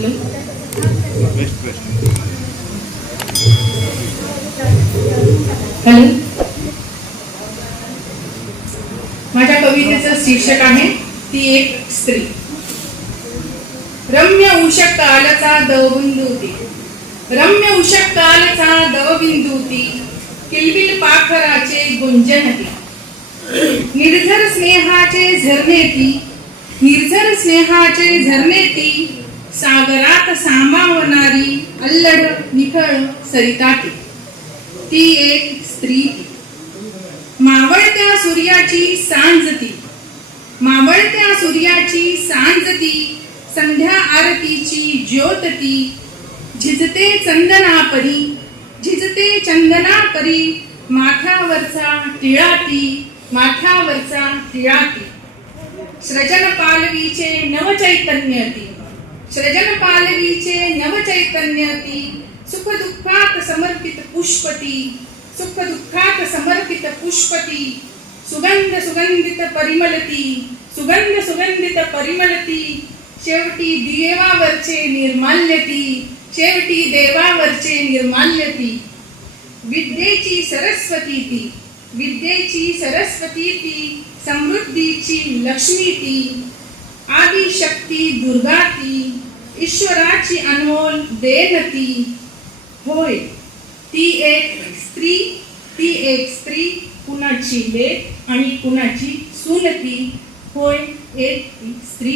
Hello. Hello माझ्या कवितेचं शीर्षक आहे ती एक स्त्री. रम्य उषक कालचा दवबिंदू ती रम्य उषक कालचा दवबिंदू ती किलबिल पाखराचे गुंजन ती निर्झर स्नेहाचे झरणे ती निर्झर स्नेहाचे झरणे ती सागरात सामावणारी अल्लड निखळ सरिता ती ती एक स्त्री. मावळत्या सूर्याची सांज ती मावळत्या सूर्याची सांज ती संध्या आरतीची ज्योत ती झिजते चंदना परी झिजते चंदना परी माथ्यावरचा टिळा ती माथ्यावरचा टिळा ती सृजन पालवीचे नवचैतन्य ती सृजन पालवीचे नवचैतन्य ती सुख दुःखात समर्पित पुष्पती सुख दुःखात समर्पित पुष्पती सुगंध सुगंधित परिमलती सुगंध सुगंधित परिमलती शेवटी देवावरचे निर्माल्यती शेवटी देवावरचे निर्माल्यती विद्येची सरस्वती ती विद्येची सरस्वती ती समृद्धीची लक्ष्मी ती आदिशक्ती दुर्गा ती ईश्वराची अनमोल देह ती होय ती एक स्त्री ती एक स्त्री कुणाची लेख आणि कुणाची सुनती होय एक ती स्त्री